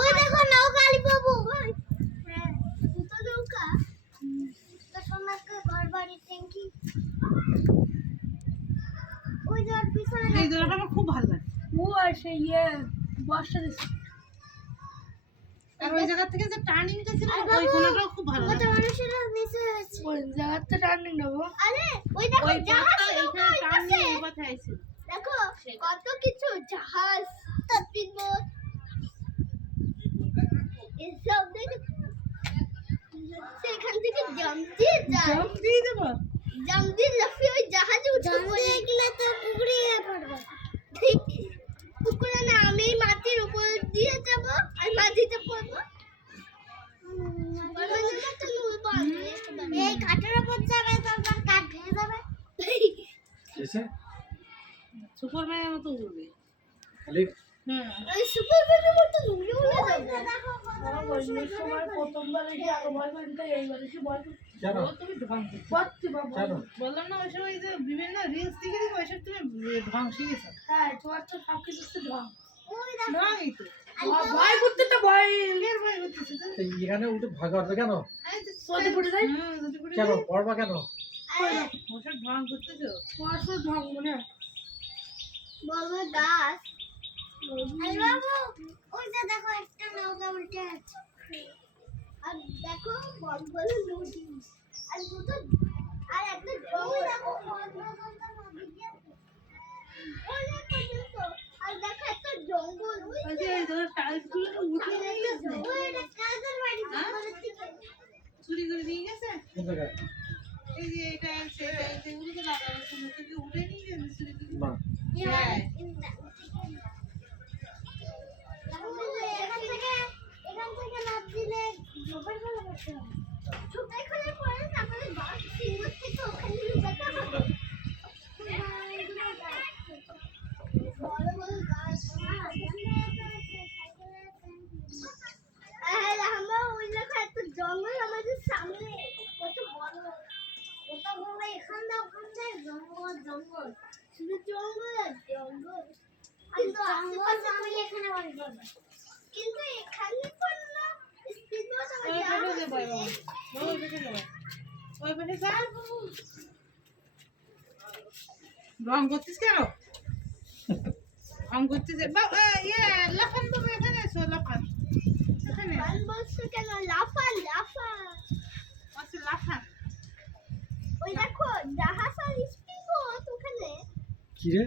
ওই দেখো নৌকা আলি বাবু হ্যাঁ দুটো নৌকা। সোনাকে ঘর বাড়ি ট্যাঙ্কি ওই যার পিছনে এই জায়গাটা আমার খুব ভালো লাগে। ও আর সেই ইয়ে বর্ষা দিচ্ছে আর ওই জায়গা থেকে যে টার্নিংটা ছিল ওই বাবু, খুব ভালো লাগে। মানুষেরা নিচে হয়েছে। ওই জায়গাতে টার্নিং নেব। আরে ওই দেখো এখানে টার্নিং এই দেখো কত কিছু জাহাজ স্পিডবোট এসব দেখে দিয়ে দেবো? দিয়ে ওই জাহাজে উঠে পড়ে। গেলে তো পুকুরে পড়বে। ঠিক। পুকুরে না আমি মাটির উপর দিয়ে যাব আর মাটিতে পড়ব। এই কাঠের উপর যাবে তখন কাঠ ভেঙে যাবে। সুপারম্যানের মতো উড়বে। বললাম না ওইসব ওই যে বিভিন্ন রিলস দেখে দেখে ওইসব তুমি ঢং শিখেছো? হ্যাঁ তোমার তো সব কিছু তো ঢং। ঢংই তো। ভয়- ভয় করতে তো ভয়। ভয় করতেছে তো। তো এখানে উঠে ভয় করবে কেন। পড়বা কেন? ওসব ঢং করতেছো? ঢং মনে গাছ। চুরি করে নিয়ে গেছে কোন জায়গায় এই যে এটা সেটা এগুলো তো লাগানো ছিল থেকে উঠে নিয়ে গেছে চুরি করে না হ্যাঁ। এখান থেকে এখান থেকে লাফ দিলে জোগাড় ভালো করতে হবে জোগাড় করার পরে তারপরে বাঘ সিংহ থেকে ওখানে লুকাতে হবে বড় বড় গাছ আর আমরা ওই দেখো একটা জঙ্গল আমাদের সামনে কত বড় কত বড় এখান থেকে ওখান থেকে জঙ্গল জঙ্গল শুধু জঙ্গল জঙ্গল কিন্তু আশেপাশে আমি এখানে কিন্তু এখানে রং করছিস কেন? রং করছিস ইয়ে লাফান বাবা এখানে এসো লাফান। এখানে বলছো কেন লাফা লাফা আচ্ছা লাফান। ওই দেখো জাহাজ আর স্পিডবোট ওখানে। কি রে?